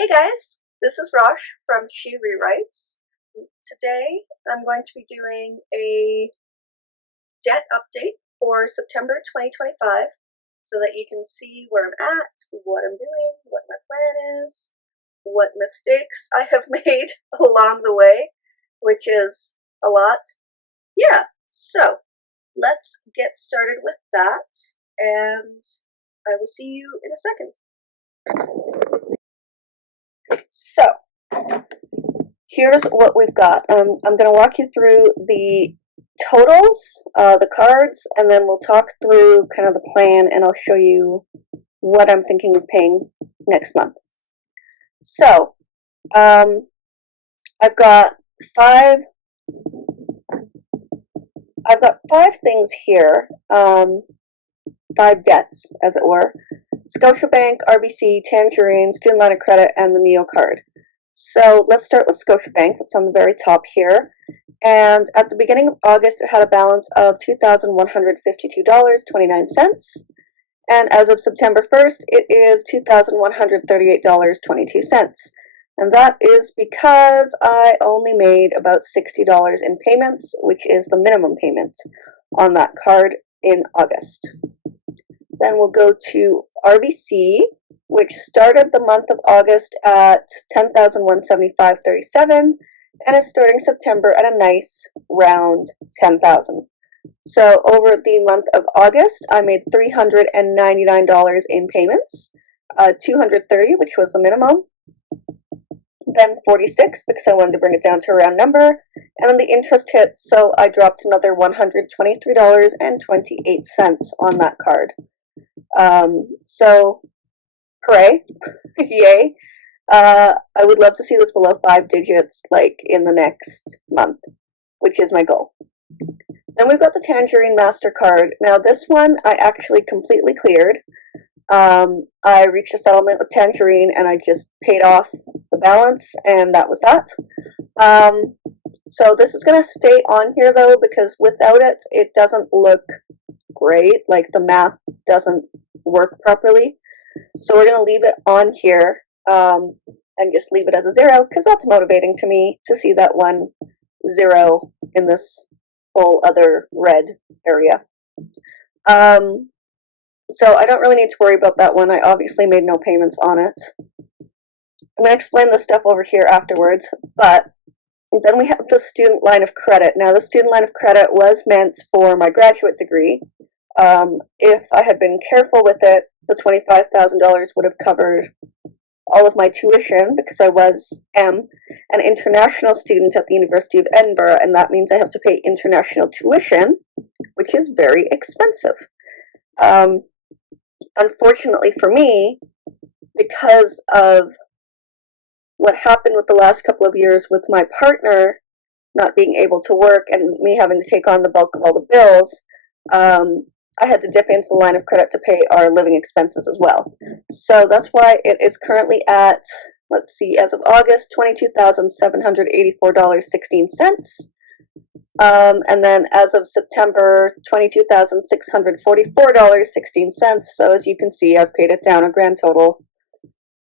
Hey guys, this is Rosh from She Rewrites. Today I'm going to be doing a debt update for September 2025 so that you can see where I'm at, what I'm doing, what my plan is, what mistakes I have made along the way, which is a lot. Yeah, so let's get started with that and I will see you in a second. So, here's what we've got. I'm going to walk you through the totals, the cards, and then we'll talk through kind of the plan and I'll show you what I'm thinking of paying next month. So, I've got five things here, five debts, as it were. Scotiabank, RBC, Tangerine, Student Line of Credit, and the Neo card. So let's start with Scotiabank. That's on the very top here. And at the beginning of August, it had a balance of $2,152.29. And as of September 1st, it is $2,138.22. And that is because I only made about $60 in payments, which is the minimum payment on that card in August. Then we'll go to RBC, which started the month of August at $10,175.37 and is starting September at a nice round $10,000. So over the month of August, I made $399 in payments, $230, which was the minimum, then $46 because I wanted to bring it down to a round number, and then the interest hit, so I dropped another $123.28 on that card. So hooray, yay. I would love to see this below 5 digits like in the next month, which is my goal. Then we've got the Tangerine MasterCard. Now this one I actually completely cleared. I reached a settlement with Tangerine and I just paid off the balance and that was that. So this is going to stay on here though because without it, it doesn't look great. Like the math doesn't work properly. So we're going to leave it on here and just leave it as a 0 because that's motivating to me to see that 1 0 in this whole other red area. So I don't really need to worry about that one. I obviously made no payments on it. I'm going to explain the stuff over here afterwards, but then we have the student line of credit. Now the student line of credit was meant for my graduate degree. If I had been careful with it, the $25,000 would have covered all of my tuition because I am an international student at the University of Edinburgh, and that means I have to pay international tuition, which is very expensive. Unfortunately for me, because of what happened with the last couple of years with my partner not being able to work and me having to take on the bulk of all the bills, I had to dip into the line of credit to pay our living expenses as well. So that's why it is currently at, let's see, as of August, $22,784.16. And then as of September, $22,644.16. So as you can see, I've paid it down a grand total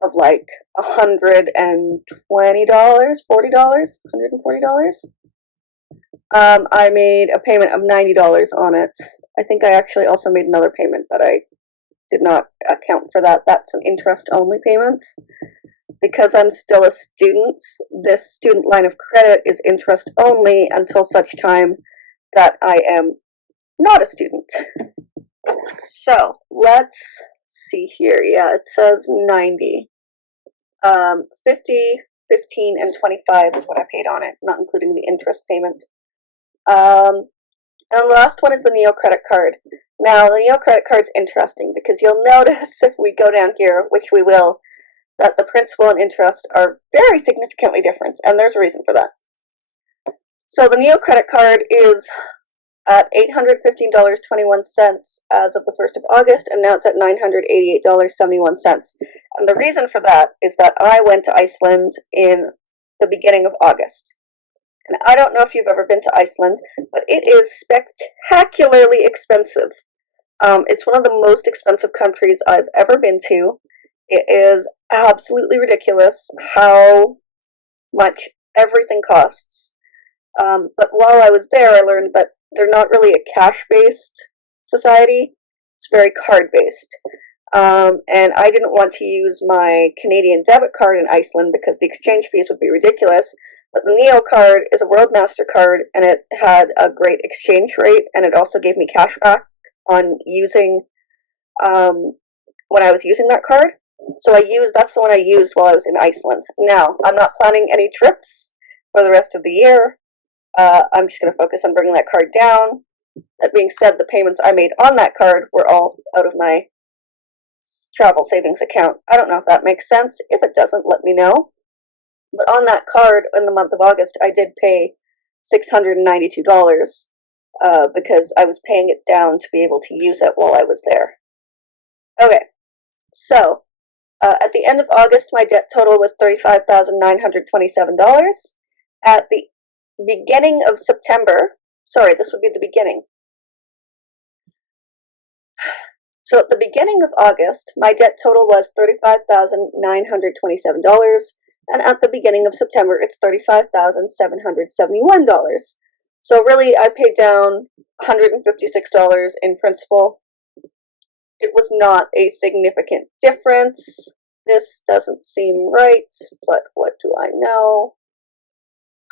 of like $120, $40, $140. I made a payment of $90 on it. I think I actually also made another payment, but I did not account for that. That's an interest-only payment. Because I'm still a student, this student line of credit is interest-only until such time that I am not a student. So, let's see here. Yeah, it says 90. 50, 15, and 25 is what I paid on it, not including the interest payments. And the last one is the Neo credit card. Now, the Neo credit card's interesting because you'll notice if we go down here, which we will, that the principal and interest are very significantly different, and there's a reason for that. So the Neo credit card is at $815.21 as of the 1st of August, and now it's at $988.71. And the reason for that is that I went to Iceland in the beginning of August. And I don't know if you've ever been to Iceland, but it is spectacularly expensive. It's one of the most expensive countries I've ever been to. It is absolutely ridiculous how much everything costs. But while I was there, I learned that they're not really a cash-based society. It's very card-based. And I didn't want to use my Canadian debit card in Iceland because the exchange fees would be ridiculous. But the Neo card is a World Mastercard, and it had a great exchange rate, and it also gave me cash back on using um, when I was using that card. So that's the one I used while I was in Iceland. Now, I'm not planning any trips for the rest of the year. I'm just going to focus on bringing that card down. That being said, the payments I made on that card were all out of my travel savings account. I don't know if that makes sense. If it doesn't, let me know. But on that card in the month of August, I did pay $692 because I was paying it down to be able to use it while I was there. Okay, so at the end of August, my debt total was $35,927. At the beginning of September, sorry, this would be the beginning. So at the beginning of August, my debt total was $35,927, and at the beginning of September, it's $35,771. So really, I paid down $156 in principal. It was not a significant difference. This doesn't seem right, but what do I know?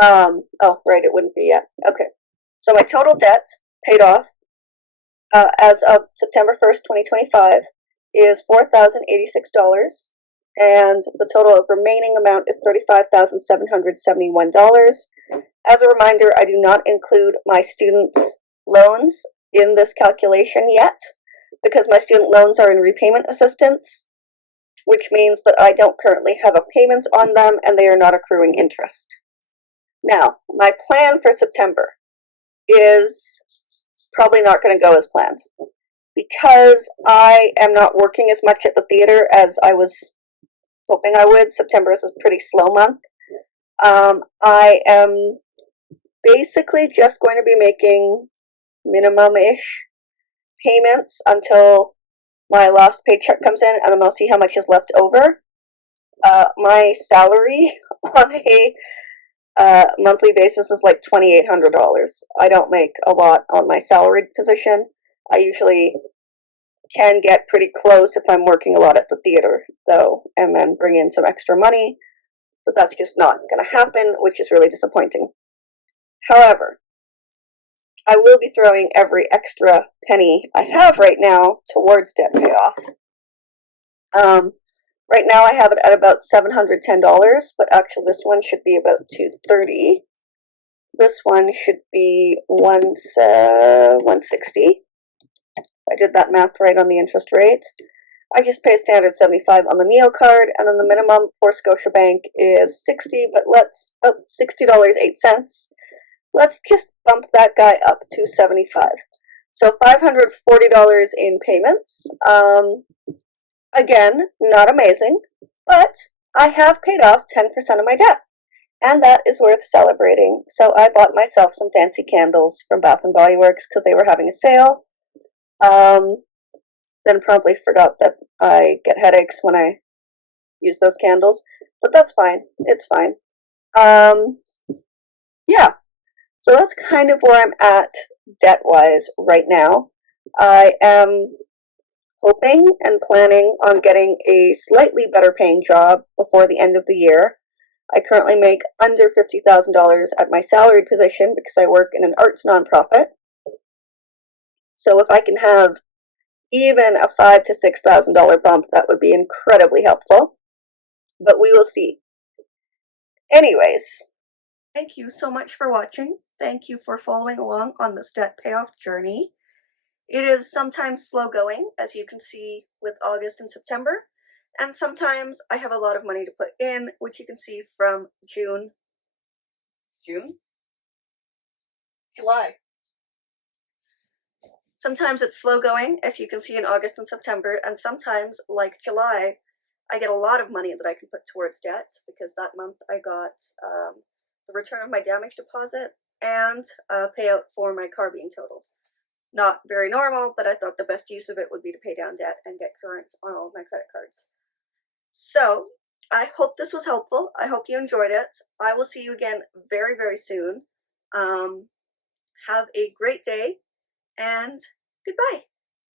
Oh, right, it wouldn't be yet. Okay. So my total debt paid off as of September 1st, 2025 is $4,086, and the total of remaining amount is $35,771. As a reminder, I do not include my student loans in this calculation yet because my student loans are in repayment assistance, which means that I don't currently have a payment on them and they are not accruing interest. Now, my plan for September is probably not going to go as planned because I am not working as much at the theater as I was hoping I would. September is a pretty slow month. I am basically just going to be making minimum-ish payments until my last paycheck comes in, and then I'll see how much is left over. My salary on a monthly basis is like $2,800. I don't make a lot on my salaried position. I usually can get pretty close if I'm working a lot at the theater, though, and then bring in some extra money, but that's just not going to happen, which is really disappointing. However, I will be throwing every extra penny I have right now towards debt payoff. Right now I have it at about $710, but actually this one should be about $230. This one should be $160. I did that math right on the interest rate. I just pay standard $75 on the Neo card, and then the minimum for Scotiabank is $60, but $60.08. Let's just bump that guy up to $75. So $540 in payments. Again, not amazing, but I have paid off 10% of my debt, and that is worth celebrating. So I bought myself some fancy candles from Bath and Body Works because they were having a sale. Then promptly forgot that I get headaches when I use those candles, but that's fine. It's fine. Yeah, so that's kind of where I'm at debt-wise right now. I am hoping and planning on getting a slightly better paying job before the end of the year. I currently make under $50,000 at my salaried position because I work in an arts nonprofit. So if I can have even a $5,000 to $6,000 bump, that would be incredibly helpful. But we will see. Anyways, thank you so much for watching. Thank you for following along on this debt payoff journey. It is sometimes slow going, as you can see with August and September, and sometimes I have a lot of money to put in, which you can see from July. Sometimes it's slow going, as you can see in August and September, and sometimes, like July, I get a lot of money that I can put towards debt, because that month I got the return of my damage deposit and a payout for my car being totaled. Not very normal, but I thought the best use of it would be to pay down debt and get current on all of my credit cards. So I hope this was helpful. I hope you enjoyed it. I will see you again very, very soon. Have a great day and goodbye.